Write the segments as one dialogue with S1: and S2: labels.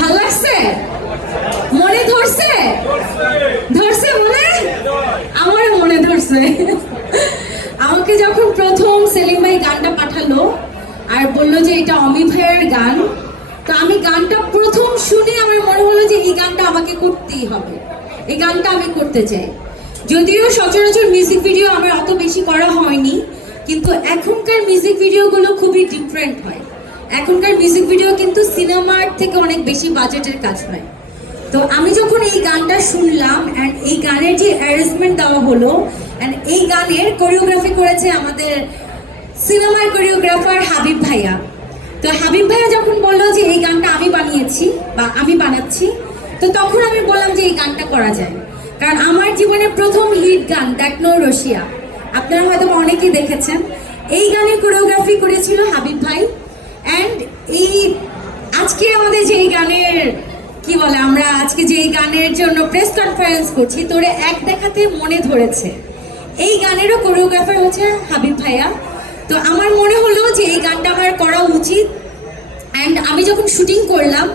S1: ভালো লাগছে? মনে ধরছে? ধরছে মনে? আমারও মনে ধরছে। আমাকে যখন প্রথম সেলিম ভাই গানটা পাঠালো আর বলল যে এটা অমি ভাইয়ের গান, তো আমি গানটা প্রথম শুনে আমার মনে হলো যে এই গানটা আমাকে করতেই হবে। এই গানটা আমি করতে চাই। যদিও সচরাচর মিউজিক ভিডিও আমার অত বেশি করা হয়নি, কিন্তু এখনকার মিউজিক ভিডিওগুলো খুবই ডিফারেন্ট হয়। এখনকার মিউজিক ভিডিও কিন্তু সিনেমার থেকে অনেক বেশি বাজেটের কাজ হয়। তো আমি যখন এই গানটা শুনলাম অ্যান্ড এই গানের যে অ্যারেঞ্জমেন্ট দেওয়া হলো অ্যান্ড এই গানের কোরিওগ্রাফি করেছে আমাদের সিনেমার কোরিওগ্রাফার হাবিব ভাইয়া। তো হাবিব ভাইয়া যখন বলল যে এই গানটা আমি বানিয়েছি বা আমি বানাচ্ছি, তো তখন আমি বললাম যে এই গানটা করা যায়। কারণ আমার জীবনের প্রথম হিট গান দেখনো রশিয়া আপনারা হয়তো অনেকেই দেখেছেন। এই গানের কোরিওগ্রাফি করেছিল হাবিব ভাই। অ্যান্ড এই আজকে আমাদের যে গানের, কি বলে আমরা আজকে যে গানের জন্য প্রেস কনফারেন্স করছি, তোরে এক দেখাতে মনে ধরেছে। এই গানেরও কোরিওগ্রাফার হচ্ছে হাবিব ভাইয়া। তো আমার মনে হলো যে এই গানটা আমার করা উচিত। অ্যান্ড আমি যখন শুটিং করলাম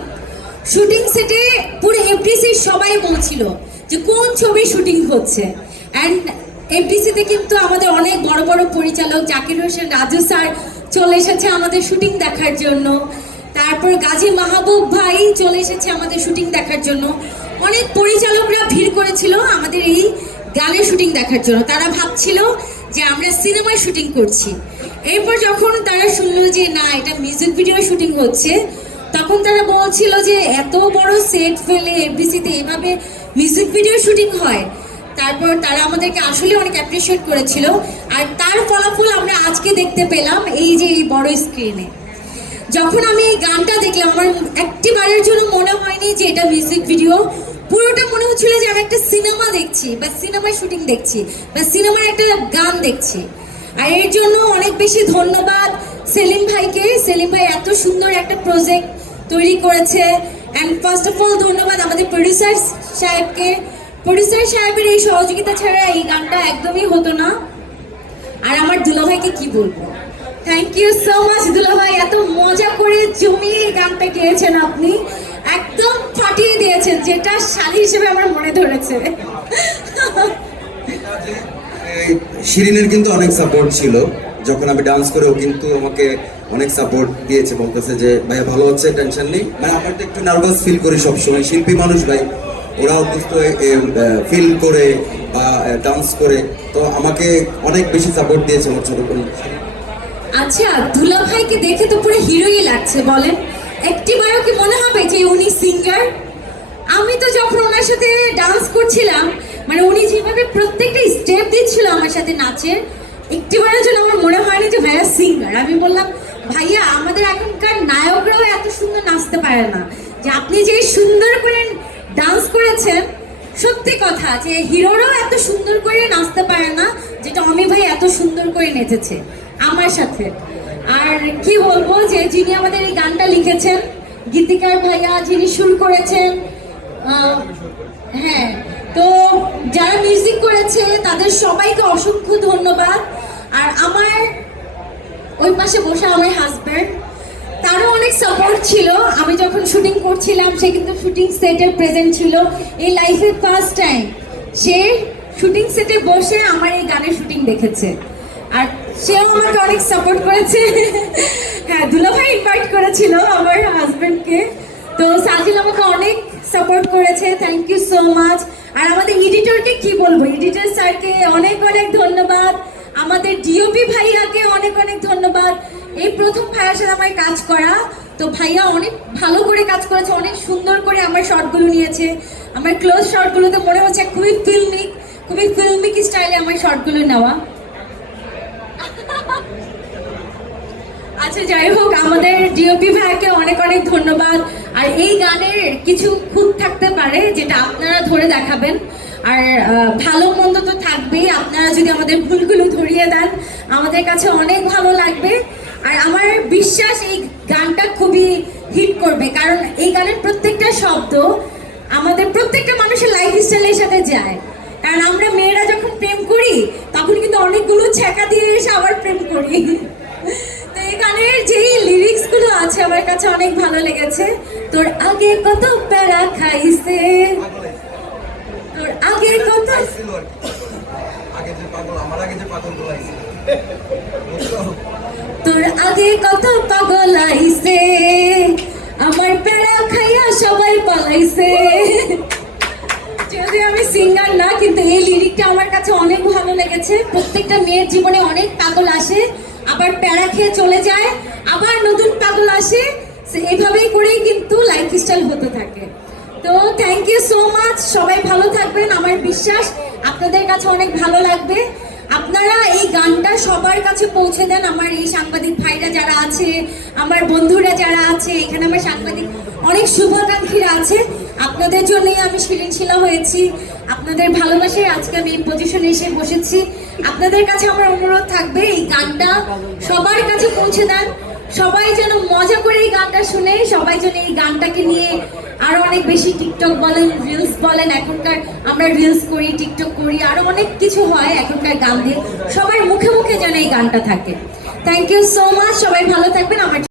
S1: শুটিং সেটে পুরো এফডিসির সবাই বলছিল যে কোন ছবি শুটিং হচ্ছে। অ্যান্ড এফডিসিতে কিন্তু আমাদের অনেক বড় বড় পরিচালক, জাকির হোসেন রাজু স্যার চলে এসেছে আমাদের শুটিং দেখার জন্য। তারপর গাজী মাহবুব ভাই চলে এসেছে আমাদের শুটিং দেখার জন্য। অনেক পরিচালকরা ভিড় করেছিল আমাদের এই গানের শুটিং দেখার জন্য। তারা ভাবছিল যে আমরা সিনেমায় শুটিং করছি। এরপর যখন তারা শুনলো যে না, এটা মিউজিক ভিডিও শুটিং হচ্ছে, তখন তারা বলছিল যে এত বড় সেট ফেলে এফবিসিতে এভাবে মিউজিক ভিডিও শুটিং হয়। তারপর তারা আমাদেরকে আসলে অনেক অ্যাপ্রিসিয়েট করেছিল। আর তার ফলাফল আমরা আজকে দেখতে পেলাম এই যে এই বড় স্ক্রিনে যখন আমি এই গানটা দেখলাম, আমার একটি বারের জন্য মনে হয়নি যে এটা মিউজিক ভিডিও পুরোটা মনে হচ্ছিল যে আমি একটা সিনেমা দেখছি বা সিনেমার শুটিং দেখছি বা সিনেমার একটা গান দেখছি। আর এর জন্য অনেক বেশি ধন্যবাদ সেলিম ভাইকে। সেলিম ভাই এত সুন্দর একটা প্রজেক্ট তৈরি করেছে। অ্যান্ড ফার্স্ট অফ অল ধন্যবাদ আমাদের প্রডিউসার সাহেবকে। প্রডিউসার সাহেবের এই সহযোগিতা ছাড়া এই গানটা একদমই হতো না। আর আমার দুলাভাইকে কি বলব? থ্যাংক ইউ সো মাচ দুলাভাই, এত মজা করে জমিয়ে এই গানটা গেয়েছেন আপনি। একদম ফাটিয়ে দিয়েছেন, যেটা শালি হিসেবে আমার মনে ধরেছে।
S2: শিরিনের কিন্তু অনেক সাপোর্ট ছিল। যখন আমি ডান্স করেও কিন্তু আমাকে অনেক সাপোর্ট দিয়েছে, বলতেছে যে, ভাইয়া, ভালো হচ্ছে টেনশন নেই। মানে আমার তো একটু নার্ভাস ফিল করি সবসময়। শিল্পী মানুষ, ভাই। ওরাও বুঝতে ফিল করে বা ডান্স করে, তো আমাকে অনেক বেশি সাপোর্ট দিয়েছে আমার ছোট বোন
S1: আচ্ছা দুলা ভাইকে দেখে তো পুরো হিরোই লাগছে, বলেন। একটিবারও কি মনে হবে যে উনি সিঙ্গার আমি তো যখন ওনার সাথে ডান্স করছিলাম মানে উনি যেভাবে প্রত্যেকটা স্টেপ দিচ্ছিল আমার সাথে নাচের একটিবারের জন্য আমার মনে হয়নি যে ভাইয়া সিঙ্গার আমি বললাম, ভাইয়া, আমাদের এখনকার নায়করাও এত সুন্দর নাচতে পারে না। যে আপনি যে সুন্দর করে ডান্স করেছেন, সত্যি কথা যে হিরোরাও এত সুন্দর করে নাচতে পারে না, যেটা অমি ভাই এত সুন্দর করে নেচেছে, আমার সাথে। আর কি বলব যে যিনি আমাদের এই গানটা লিখেছেন, গীতিকার ভাইয়া যিনি শুরু করেছেন হ্যাঁ তো যারা মিউজিক করেছে, তাদের সবাইকে অসংখ্য ধন্যবাদ। আর আমার ওই পাশে বসে আমার হাজব্যান্ড তারও অনেক সাপোর্ট ছিল। আমি যখন শুটিং করছিলাম, সে কিন্তু শুটিং সেটে প্রেজেন্ট ছিল। এই লাইফের ফার্স্ট টাইম সে শুটিং সেটে বসে আমার এই গানের শুটিং দেখেছে। আর সেও আমাকে অনেক সাপোর্ট করেছে। হ্যাঁ দুলাভাই ইনভাইট করেছিল আমার হাজব্যান্ডকে তো সাজিল আমাকে অনেক সাপোর্ট করেছে। থ্যাংক ইউ সো মাচ আর আমাদের এডিটরকে কি বলব? এডিটর স্যারকে অনেক অনেক ধন্যবাদ। আমাদের ডিওপি ভাইয়াকে অনেক অনেক ধন্যবাদ। এই প্রথম ভাইয়ার সাথে আমার কাজ করা, তো ভাইয়া অনেক ভালো করে কাজ করেছে, অনেক সুন্দর করে আমার শর্টগুলো নিয়েছে। আমার ক্লোজ শর্টগুলোতে মনে হচ্ছে খুবই ফিল্মিক খুবই ফিল্মিক স্টাইলে আমার শর্টগুলো নেওয়া। আচ্ছা যাই হোক, আমাদের ডিওপি ভাইকে অনেক অনেক ধন্যবাদ। আর এই গানের কিছু খুঁত থাকতে পারে, যেটা আপনারা ধরে দেখাবেন। আর ভালো মন্দ তো থাকবেই। আপনারা যদি আমাদের ভুলগুলো ধরিয়ে দেন, আমাদের কাছে অনেক ভালো লাগবে। আর আমার বিশ্বাস, এই গানটা খুবই হিট করবে। কারণ এই গানের প্রত্যেকটা শব্দ আমাদের প্রত্যেকটা মানুষের লাইফ স্টাইলের সাথে যায়। কারণ আমরা মেয়েরা যখন প্রেম করি, তখন কিন্তু অনেকগুলো ছ্যাঁকা দিয়ে এসে আবার প্রেম করি। তো এই গানের যেই লিরিক্সগুলো আছে, আমার কাছে অনেক ভালো লেগেছে। তোর আগে কত প্যারা খাইছে? সবাই যদি আমি সিঙ্গার না, কিন্তু এই লিরিকটা আমার কাছে অনেক ভালো লেগেছে। প্রত্যেকটা মেয়ের জীবনে অনেক পাগল আসে, আবার প্যারা খেয়ে চলে যায়, আবার নতুন পাগল আসে। এভাবেই করেই কিন্তু লাইফ স্টাইল হতে থাকে। তো থ্যাংক ইউ সো মাচ সবাই ভালো থাকবেন, আমার বিশ্বাস। আপনাদের কাছে অনেক ভালো লাগবে। আপনারা এই গানটা সবার কাছে পৌঁছে দেন আমার এই সাংবাদিক ভাইরা যারা আছে, আমার বন্ধুরা যারা আছে, এখানে আমার সাংবাদিক অনেক শুভাকাঙ্ক্ষীরা আছে। আপনাদের জন্যই আমি শিলা হয়েছি, আপনাদের ভালোবাসায় আজকে আমি এই পজিশনে এসে বসেছি। আপনাদের কাছে আমার অনুরোধ থাকবে, এই গানটা সবার কাছে পৌঁছে দেন। সবাই যেন মজা করে এই গানটা শুনে, সবাই যেন এই গানটাকে নিয়ে আরও অনেক বেশি টিকটক বলেন রিলস বলেন, এখনকার আমরা রিলস করি, টিকটক করি, আরও অনেক কিছু হয় এখনকার গান দিয়ে। সবার মুখে মুখে যেন এই গানটা থাকে। থ্যাংক ইউ সো মাচ সবাই ভালো থাকবেন, আমার